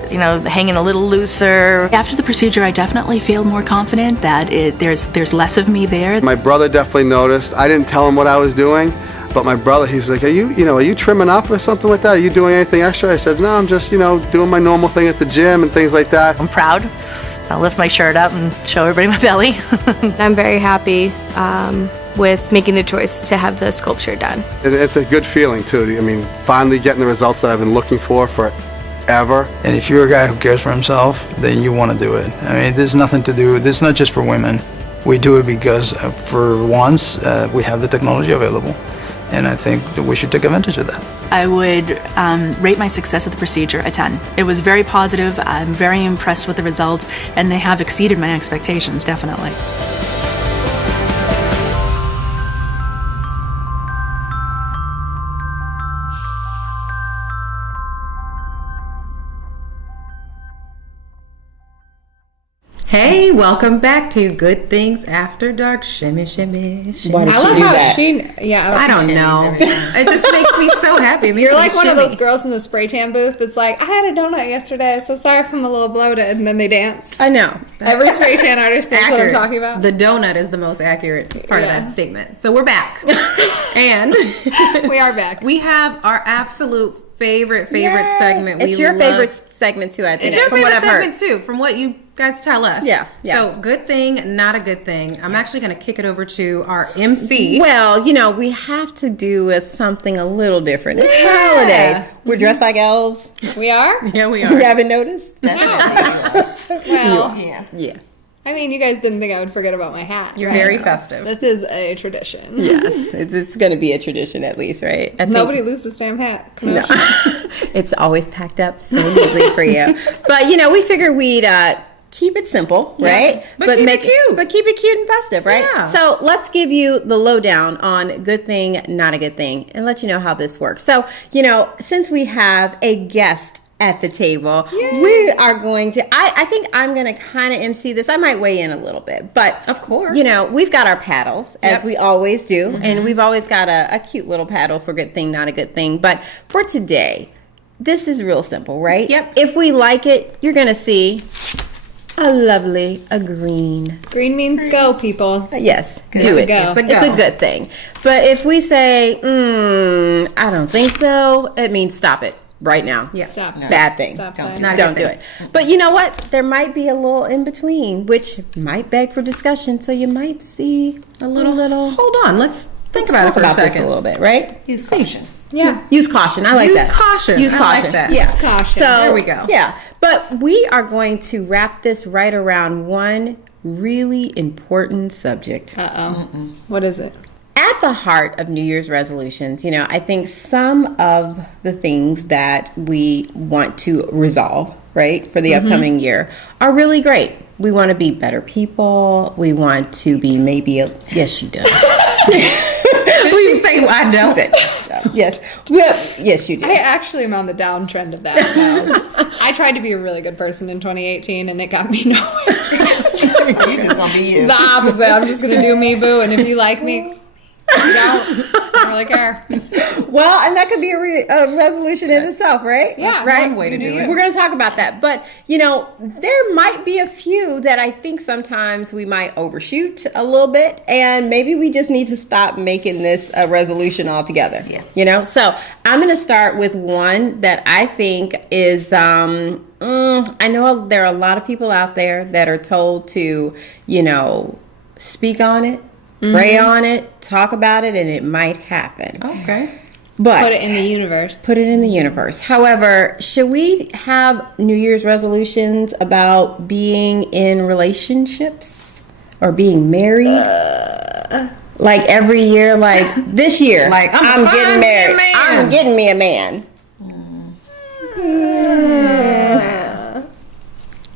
hanging a little looser. After the procedure, I definitely feel more confident that there's less of me there. My brother definitely noticed. I didn't tell him what I was doing, but my brother, he's like, are you trimming up or something like that? Are you doing anything extra? I said, no, I'm just, doing my normal thing at the gym and things like that. I'm proud. I'll lift my shirt up and show everybody my belly. I'm very happy with making the choice to have the sculpture done. It's a good feeling too. I mean, finally getting the results that I've been looking for forever. And if you're a guy who cares for himself, then you want to do it. I mean, there's nothing to do. This is not just for women. We do it because for once we have the technology available. And I think that we should take advantage of that. I would rate my success at the procedure a 10. It was very positive. I'm very impressed with the results, and they have exceeded my expectations, definitely. Hey, welcome back to Good Things After Dark. Shimmy, shimmy, shimmy. I love how I don't know. It just makes me so happy. You're like one of those girls in the spray tan booth that's like, I had a donut yesterday, so sorry if I'm a little bloated, and then they dance. I know. Every spray tan artist knows what I'm talking about. The donut is the most accurate part of that statement. So we're back. And we are back. We have our absolute favorite segment. It's your favorite segment too, I think. It's your favorite segment too, from what you guys tell us. Yeah. So, good thing, not a good thing. I'm actually going to kick it over to our MC. Well, we have to do with something a little different. It's holidays. We're dressed like elves. We are? Yeah, we are. You haven't noticed? No. Well, Yeah. I mean, you guys didn't think I would forget about my hat. You're very festive. This is a tradition. Yes, it's going to be a tradition at least, right? I think, Nobody loses this damn hat. No. It's always packed up so neatly for you. But, we figure we'd keep it simple, right? But keep it cute. But keep it cute and festive, right? Yeah. So let's give you the lowdown on good thing, not a good thing, and let you know how this works. So, since we have a guest at the table, we are going to, I think I'm going to kind of MC this. I might weigh in a little bit, but of course, we've got our paddles as we always do. And we've always got a cute little paddle for good thing, not a good thing. But for today, this is real simple, right? Yep. If we like it, you're going to see a green. Green means go, people. Yes, Good. do it. It's a go. It's a good thing. But if we say, I don't think so, it means stop it right now. Yeah. Stop. Bad thing. Stop Don't that. do it. But you know what? There might be a little in between, which might beg for discussion. So you might see a little. Hold on. Let's think about it for a this second. a little bit, right? Use caution. Yeah. Use caution. I like Use that. caution. Use I caution. like that. Yeah. Use caution. So There we go. Yeah. But we are going to wrap this right around one really important subject. What is it? At the heart of New Year's resolutions, I think some of the things that we want to resolve, right, for the upcoming year are really great. We want to be better people. We want to be yes, she does. Did she say I don't? Yes. Yes, you do. I actually am on the downtrend of that now. I tried to be a really good person in 2018, and it got me nowhere. So you're just gonna be you. The opposite. I'm just gonna do me, boo, and if you like me, you don't really care. Well, and that could be a resolution in itself, right? Yeah. That's right. one way to do it. We're going to talk about that. But, you know, there might be a few that I think sometimes we might overshoot a little bit. And maybe we just need to stop making this a resolution altogether. Yeah. You know? So I'm going to start with one that I think is, I know there are a lot of people out there that are told to, you know, speak on it, pray on it, talk about it, and it might happen. Okay. But Put it in the universe. Put it in the universe. However, should we have New Year's resolutions about being in relationships or being married? Like every year, like this year, Like, I'm getting married. a man. I'm getting me a man.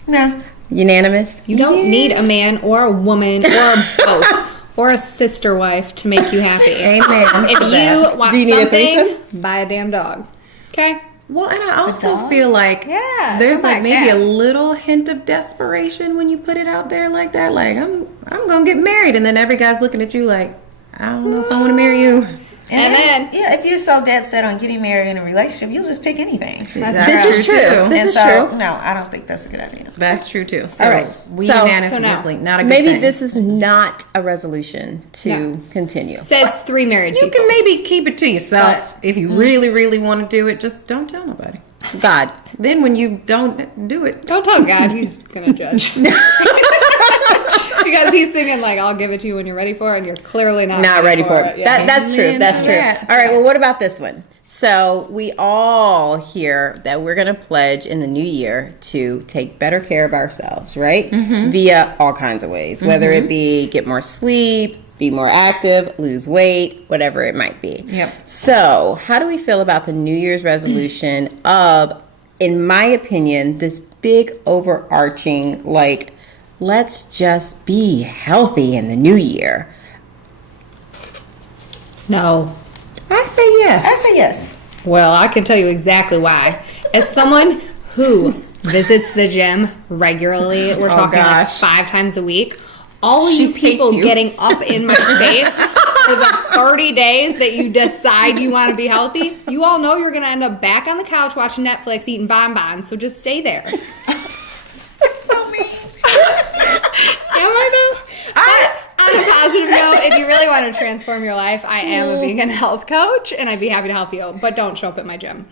No. Unanimous? You don't need a man or a woman or both or a sister wife to make you happy. Amen. If you want Do you need a something, buy a damn dog. Okay? Well, and I also feel like there's come like back, maybe cat. a little hint of desperation when you put it out there like that. Like I'm gonna get married, and then every guy's looking at you like, I don't know if I want to marry you. And then- yeah, if you're so dead set on getting married in a relationship, you'll just pick anything. This is true. This And is so, true. no, I don't think that's a good idea. That's true too. So All right. we So- unanimously not a good Maybe thing. this is not a resolution to No. continue. Says 3 married You people. can maybe keep it to yourself if you really, really want to do it. Just don't tell nobody. God. Then when you don't do it, Don't tell God, he's gonna judge. Because he's thinking like, I'll give it to you when you're ready for it, and you're clearly not Ready for it. Yeah. That's true. Amen That's to true. that. All right. Well, what about this one? So we all hear that we're going to pledge in the new year to take better care of ourselves, right? Via all kinds of ways, whether it be get more sleep, be more active, lose weight, whatever it might be. Yep. So how do we feel about the New Year's resolution of, in my opinion, this big overarching, like, let's just be healthy in the new year? No. I say yes. I say yes. Well, I can tell you exactly why. As someone who visits the gym regularly, we're talking like gosh. 5 times a week, all of She you people hates you. getting up in my face for the 30 days that you decide you want to be healthy, you all know you're going to end up back on the couch watching Netflix eating bonbons, so just stay there. So mean. Am I though? But on a positive note, if you really want to transform your life, I am a vegan health coach, and I'd be happy to help you. But don't show up at my gym.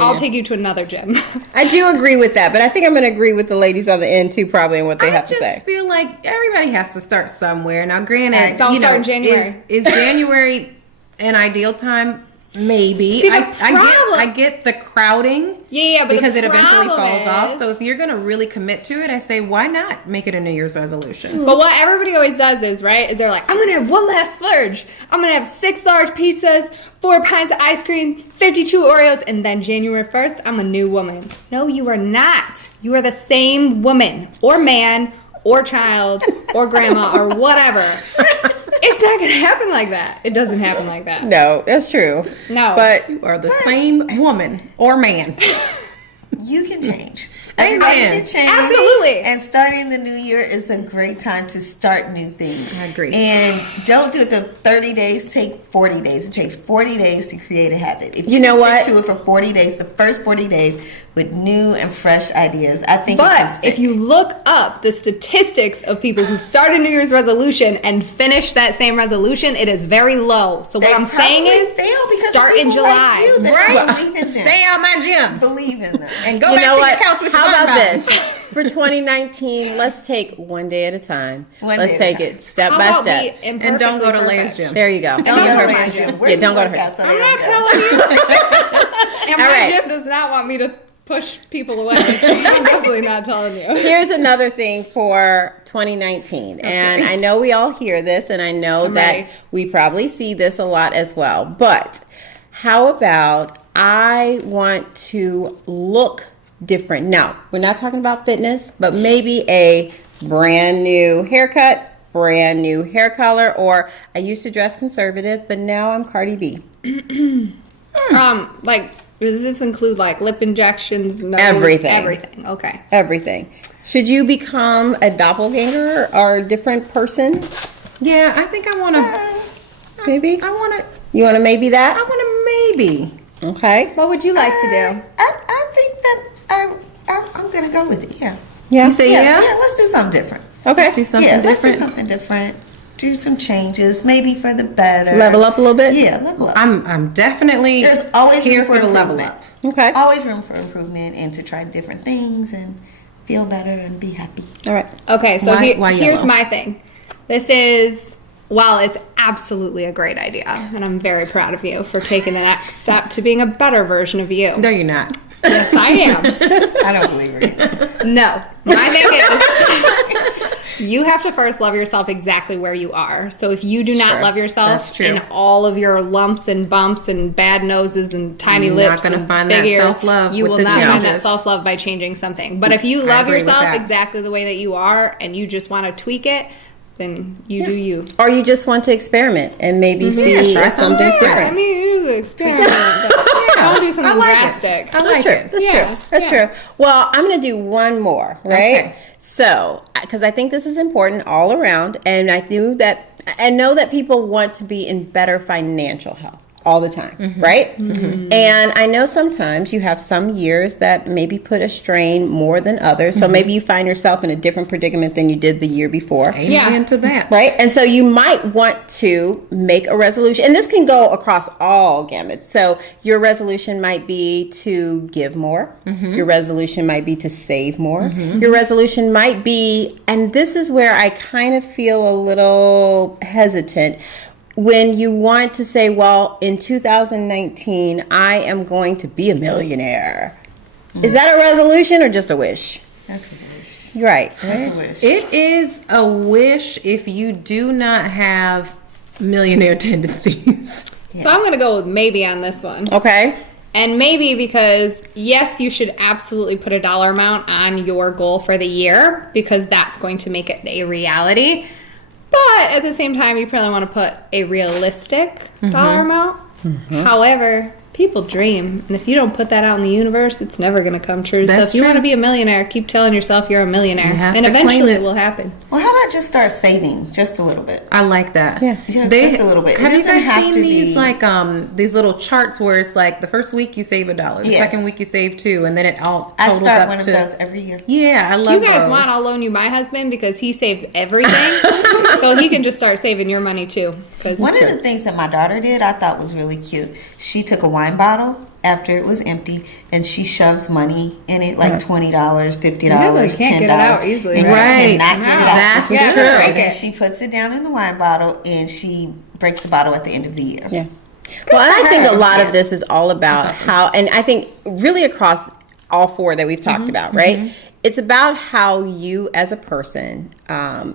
I'll take you to another gym. I do agree with that, but I think I'm going to agree with the ladies on the end too, probably, in what they have to I say. just feel like everybody has to start somewhere. Now, granted, Don't start in January. Is January an ideal time? Maybe. See, the I get the crowding. Yeah, but because the it eventually problem falls off. is- So if you're going to really commit to it, I say, why not make it a New Year's resolution? But what everybody always does is, right, they're like, I'm going to have one last splurge. I'm going to have 6 large pizzas, 4 pints of ice cream, 52 Oreos, and then January 1st, I'm a new woman. No, you are not. You are the same woman or man or child or grandma or whatever. It's not going to happen like that. It doesn't happen like that. No, that's true. No. But You are the same woman or man. You can change. Amen. Everybody can change. Absolutely. And starting the new year is a great time to start new things. I agree. And don't do it the 30 days, take 40 days. It takes 40 days to create a habit. If You know can what? stick to it for 40 days, the first 40 days with new and fresh ideas, I think it can But stick. if you look up the statistics of people who start a New Year's resolution and finish that same resolution, it is very low. So what They I'm saying probably is fail because start of in people July. like you that Right. believe in them. Stay on my gym. Believe in them. And go you back know to what? your couch with your How about bonbons. this? For 2019, let's take one day at a time. One Let's day at a take time. it step How by about step. be And don't go to imperfectly Leia's perfect? gym. There you go. Don't Don't go go to to my my gym. gym. Where Yeah, do don't you go to work her. out so I'm they not don't go? telling you. And All my right. gym does not want me to push people away. So I'm definitely not telling you. Here's another thing for 2019. And I know we all hear this, and I know I'm that ready. we probably see this a lot as well. But how about I want to look different? Now, we're not talking about fitness, but maybe a brand new haircut, brand new hair color, or I used to dress conservative, but now I'm Cardi B. Like, does this include like lip injections? Nose, Everything. Everything. Okay. Everything. Should you become a doppelganger or a different person? Yeah, I think I want to. Maybe? I want to. You want to maybe that? I want to maybe. Okay. What would you like to do? I think that I'm going to go with it. Yeah. Yeah. You say yeah? Yeah, let's do something different. Okay. Do something yeah, different. let's do something different. Do some changes, maybe for the better. Level up a little bit? Yeah, level up. I'm definitely There's always here room for the level improvement. up. Okay. Always room for improvement and to try different things and feel better and be happy. All right. Okay, so Why here's yellow? my thing. This is, while it's absolutely a great idea, and I'm very proud of you for taking the next step to being a better version of you. No, you're not. Yes, I am. I don't believe it. No. My thing is, you have to first love yourself exactly where you are. So if you do not love That's yourself true. in all of your lumps and bumps and bad noses and tiny You're lips not gonna and find big that ears, self-love you with will the not find that changes. self-love by changing something. But if you love agree with yourself that. exactly the way that you are and you just want to tweak it, then you do you. Or you just want to experiment and maybe see try if something's something different. I mean, it is an experiment. But don't do something I like drastic. it. I like it. That's Yeah, true. That's yeah. true. Well, I'm going to do one more, right? Okay. So, because I think this is important all around, and I know that people want to be in better financial health all the time, right? And I know sometimes you have some years that maybe put a strain more than others. So maybe you find yourself in a different predicament than you did the year before. Amen to that. Right? And so you might want to make a resolution. And this can go across all gamuts. So your resolution might be to give more. Your resolution might be to save more. Your resolution might be, and this is where I kind of feel a little hesitant, when you want to say, well, in 2019, I am going to be a millionaire. Is that a resolution or just a wish? That's a wish. You're right. That's a wish. It is a wish if you do not have millionaire tendencies. So I'm going to go with maybe on this one. Okay. And maybe because, yes, you should absolutely put a dollar amount on your goal for the year because that's going to make it a reality. But at the same time, you probably want to put a realistic dollar amount. However, people dream. And if you don't put that out in the universe, it's never going to come true. That's so if you true. want to be a millionaire, keep telling yourself you're a millionaire. You have And to claim eventually it. it will happen. Well, how about just start saving just a little bit? I like that. Yeah. Just a little bit. It Have you doesn't guys have seen to these be- like these little charts where it's like the first week you save $1, the Yes. second week you save $2, and then it all I totals start up one of to those every year. Yeah, I If love you guys those. want, I'll loan you my husband because he saves everything. So he can just start saving your money too. 'Cause One of the things that my daughter did I thought was really cute. She took a wine bottle after it was empty and she shoves money in it, like $20, $50, really $10. can't get it out easily, And right? you cannot get it No. out. That's Yeah, true. break And then it. she puts it down in the wine bottle and she breaks the bottle at the end of the year. Yeah. Well, and I think a lot of this is all about how, and I think really across all four that we've talked about, right? It's about how you as a person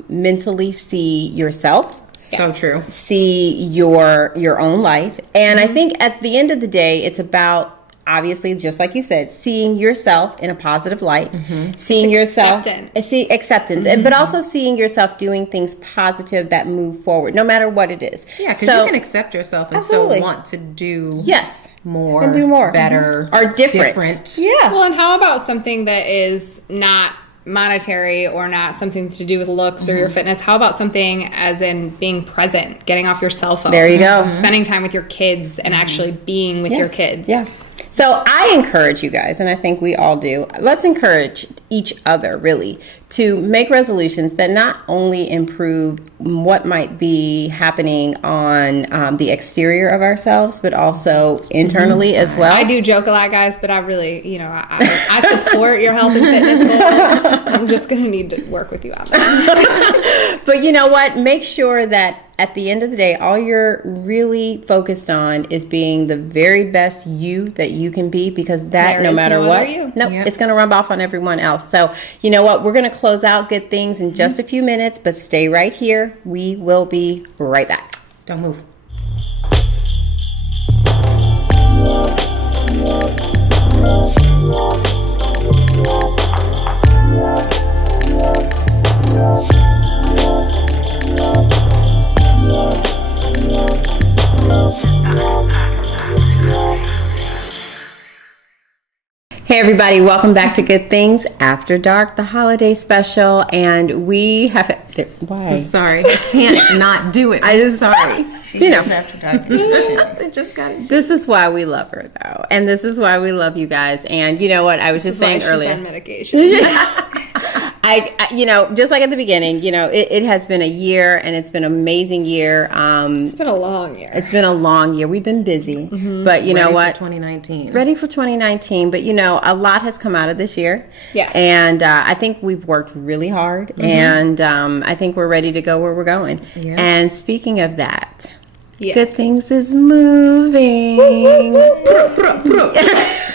mentally see yourself, So true. see your own life. And I think at the end of the day, it's about, obviously, just like you said, seeing yourself in a positive light, seeing yourself, acceptance. acceptance, but also seeing yourself doing things positive that move forward, no matter what it is. Yeah, because So- you can accept yourself and Absolutely. still want to do Yes. more, And do more. better, Or different. Yeah. Well, and how about something that is not monetary or not something to do with looks or your fitness? How about something as in being present, getting off your cell phone? There you go. Spending time with your kids and actually being with your kids. Yeah. So I encourage you guys, and I think we all do, let's encourage each other really to make resolutions that not only improve what might be happening on the exterior of ourselves, but also internally as well. I do joke a lot, guys, but I really, I support your health and fitness goals. I'm just going to need to work with you on that. But you know what? Make sure that at the end of the day, all you're really focused on is being the very best you that you can be, because that There no is matter no what, other you. nope, it's going to rub off on everyone else. So you know what? We're going to close out Good Things in just a few minutes, but stay right here. We will be right back. Don't move. Hey everybody, welcome back to Good Things After Dark, the holiday special, and we have... Why? I'm sorry. I can't not do it. I'm just sorry. She knows after dark. This is why we love her, though, and this is why we love you guys. And you know what? I was just saying earlier. She's on medication. I, you know, just like at the beginning, you know, it has been a year, and it's been an amazing year. It's been a long year. It's been a long year. We've been busy, but you know what? For 2019. Ready for 2019, but you know, a lot has come out of this year. Yes. And I think we've worked really hard, and I think we're ready to go where we're going. Yeah. And speaking of that, Yes. Good Things is moving.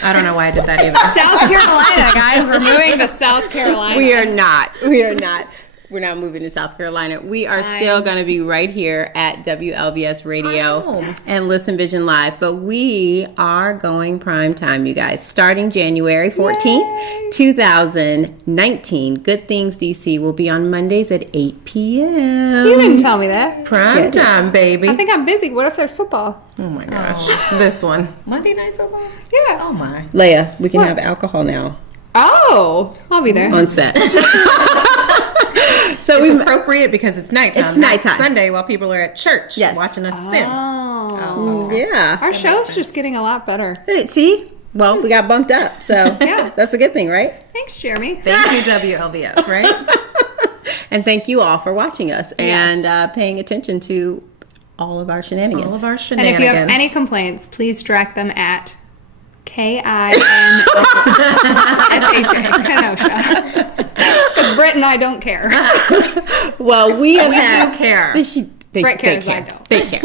I don't know why I did that either. South Carolina, guys. We're moving to South Carolina. We are not. We are not. We're not moving to South Carolina. We are still going to be right here at WLVS Radio and Listen Vision Live. But we are going prime time, you guys. Starting January 14th, 2019. Good Things DC will be on Mondays at 8 p.m. You didn't tell me that. Prime time, baby. I think I'm busy. What if there's football? Oh my gosh. This one. Monday Night Football? Yeah. Oh my. Leia, we can have alcohol now Oh, I'll be there. on set. So It's appropriate because it's nighttime. It's not nighttime. Sunday while people are at church watching us sin. Oh. Yeah. Our show's just getting a lot better. See? Well, we got bumped up, so Yeah. that's a good thing, right? Thanks, Jeremy. Thank you, WLVS, right? And thank you all for watching us and paying attention to all of our shenanigans. All of our And shenanigans. if you have any complaints, please direct them at Kenosha. Because Britt and I don't care. Well, we have had... do care. Brett cares, I don't. They care.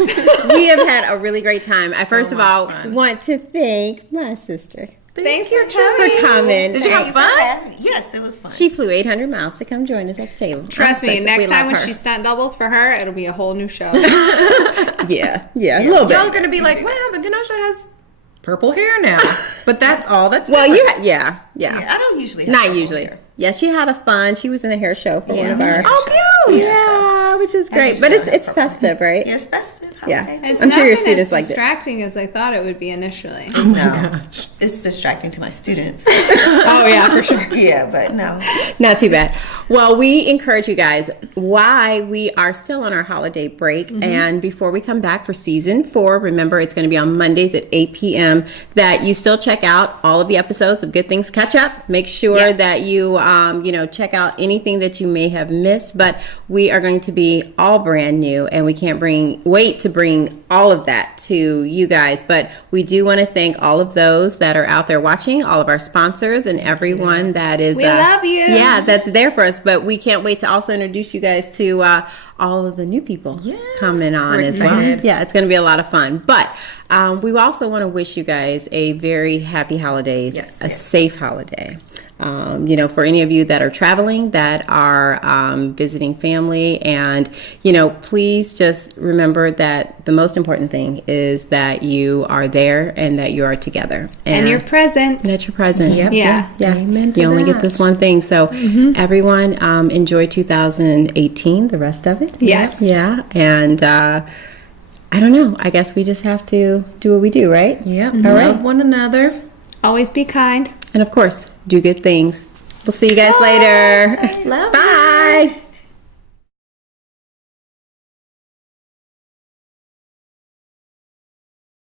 We have had a really great time. I first of all want to thank my sister Thanks for for coming. Did you have fun? Yes, it was fun. She flew 800 miles to come join us at the table. Trust me, We next love time when her. she stunt doubles for her, it'll be a whole new show. Yeah, a little bit. Y'all are going to be like, what happened? Kenosha has purple hair now. But that's all. That's Well, different. Yeah, I don't usually have Not purple usually. hair. Yeah, she had a fun. She was in a hair show for one of our. Oh, cute. Yeah, which is great. just But don't have it's purple. festive, right? It's festive. Yeah. holiday. It's I'm sure your nothing students as liked it. distracting as they thought it would be initially. No, it's distracting to my students. Oh, yeah, for sure. Yeah, but no. Not too bad. Well, we encourage you guys why we are still on our holiday break. And before we come back for season 4, remember it's going to be on Mondays at 8 p.m. that you still check out all of the episodes of Good Things Catch Up. Make sure that you, check out anything that you may have missed. But we are going to be all brand new, and we can't wait to bring all of that to you guys. But we do want to thank all of those that are out there watching, all of our sponsors, and everyone that is... We love you. Yeah, that's there for us. But we can't wait to also introduce you guys to all of the new people coming on as well. Yeah, it's going to be a lot of fun. But we also want to wish you guys a very happy holidays, a safe holiday. For any of you that are traveling, that are visiting family, and, please just remember that the most important thing is that you are there and that you are together. And you're present. That you're present. Yeah. Yeah. Amen to You only that. get this one thing. So everyone enjoy 2018, the rest of it. Yes. Yeah. And I don't know. I guess we just have to do what we do, right? Yep. All right. Love one another. Always be kind. And of course, do good things. We'll see you guys later. Love Bye.